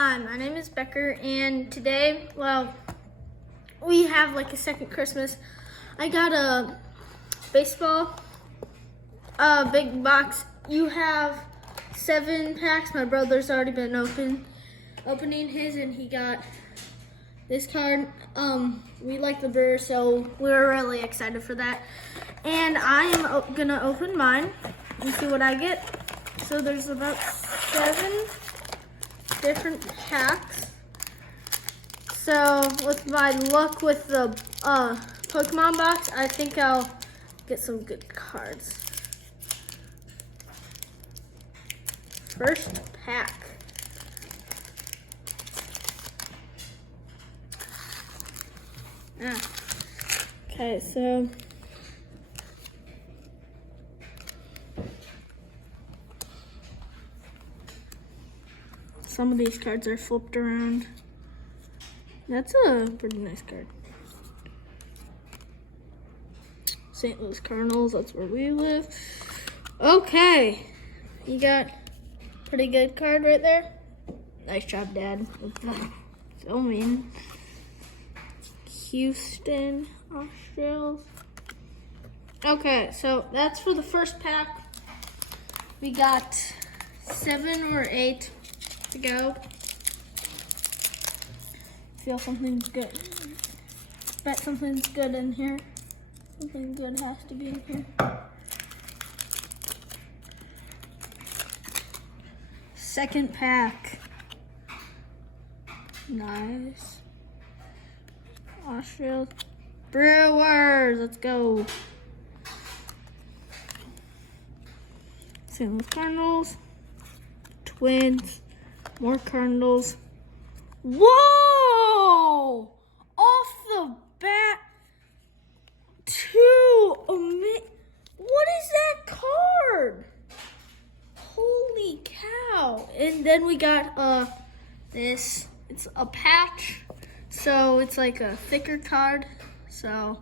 Hi, my name is Becker, and today, we have like a second Christmas. I got a baseball, big box. You have 7 packs. My brother's already been opening his, and he got this card. We like the Brewers, so we're really excited for that. And I am gonna open mine and see what I get. So there's about 7 different packs. So with my luck with the Pokemon box, I think I'll get some good cards. First pack. Okay, so some of these cards are flipped around. That's a pretty nice card. St. Louis Cardinals, that's where we live. Okay, you got a pretty good card right there. Nice job, Dad. Filming. Houston Astros. Okay, so that's for the first pack. We got 7 or 8 to go. Feel something's good. Bet something's good in here. Something good has to be in here. Second pack. Nice. Australia. Brewers, let's go. St. Louis Cardinals. Twins. More Cardinals. Whoa! Off the bat, 2. What is that card? Holy cow! And then we got this. It's a patch, so it's like a thicker card. So,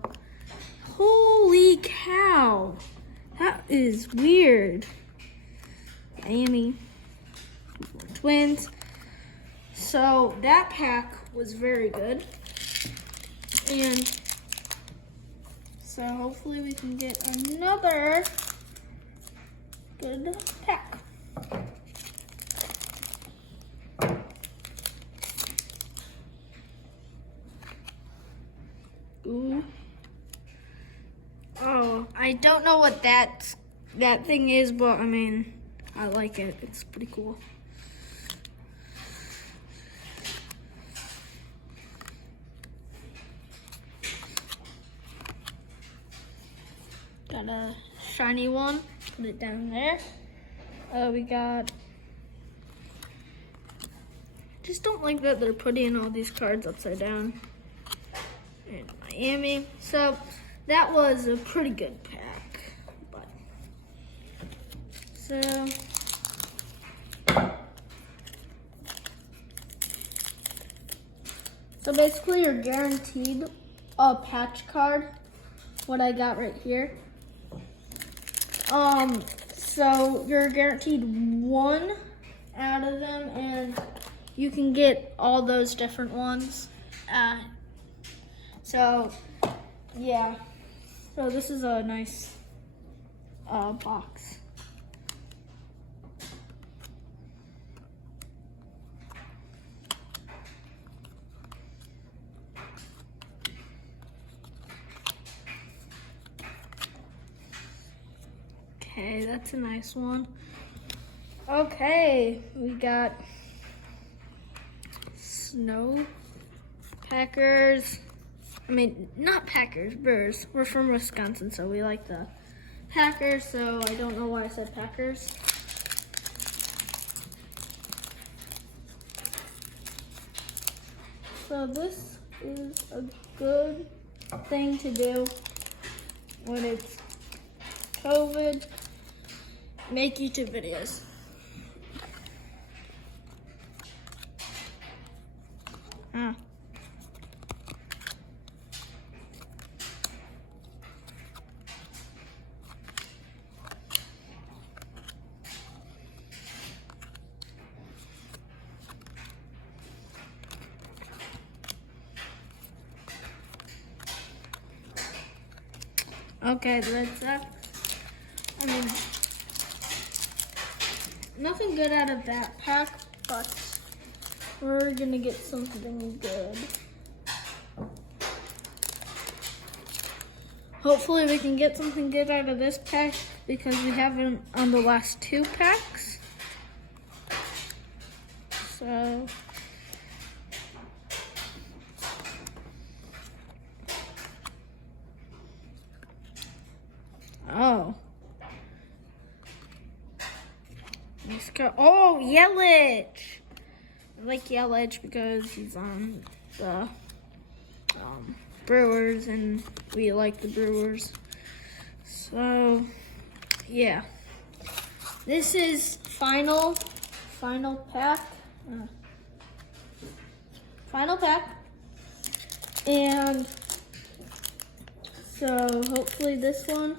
holy cow! That is weird. Miami. Twins. So that pack was very good. And so hopefully we can get another good pack. Ooh. Oh, I don't know what that thing is, but I mean, I like it. It's pretty cool. Got a shiny one, put it down there. We got, just don't like that they're putting all these cards upside down. And Miami, so that was a pretty good pack. But so basically you're guaranteed a patch card, what I got right here. So you're guaranteed 1 out of them, and you can get all those different ones. So yeah, so this is a nice box. Okay, that's a nice one. Okay, we got snow Packers. I mean, not Packers, Brewers. We're from Wisconsin, so we like the Packers, so I don't know why I said Packers. So this is a good thing to do when it's COVID. Make YouTube videos. Okay, the Red Sox. I mean, nothing good out of that pack, but we're gonna get something good. Hopefully we can get something good out of this pack because we haven't on the last 2 packs. So oh. Let's go. Oh, Yelich. I like Yelich because he's on the Brewers, and we like the Brewers. So, yeah. This is final pack. Final pack. And so hopefully this one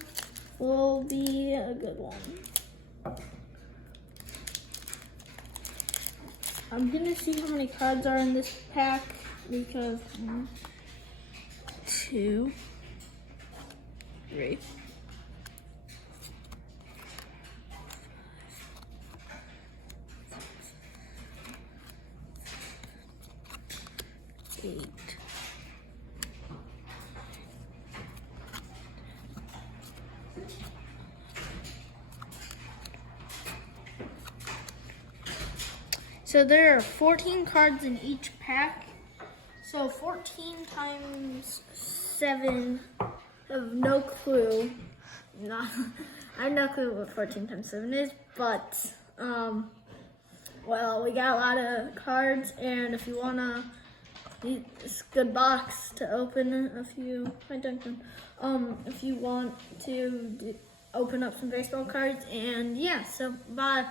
will be a good one. I'm gonna see how many cards are in this pack because 1, 2, 3, 8. So there are 14 cards in each pack. So 14 times 7, I have no clue. I have no clue what 14 times 7 is, but well, we got a lot of cards, and if you wanna, it's a good box to open a few. Hi Duncan. If you want to open up some baseball cards, and yeah, so bye.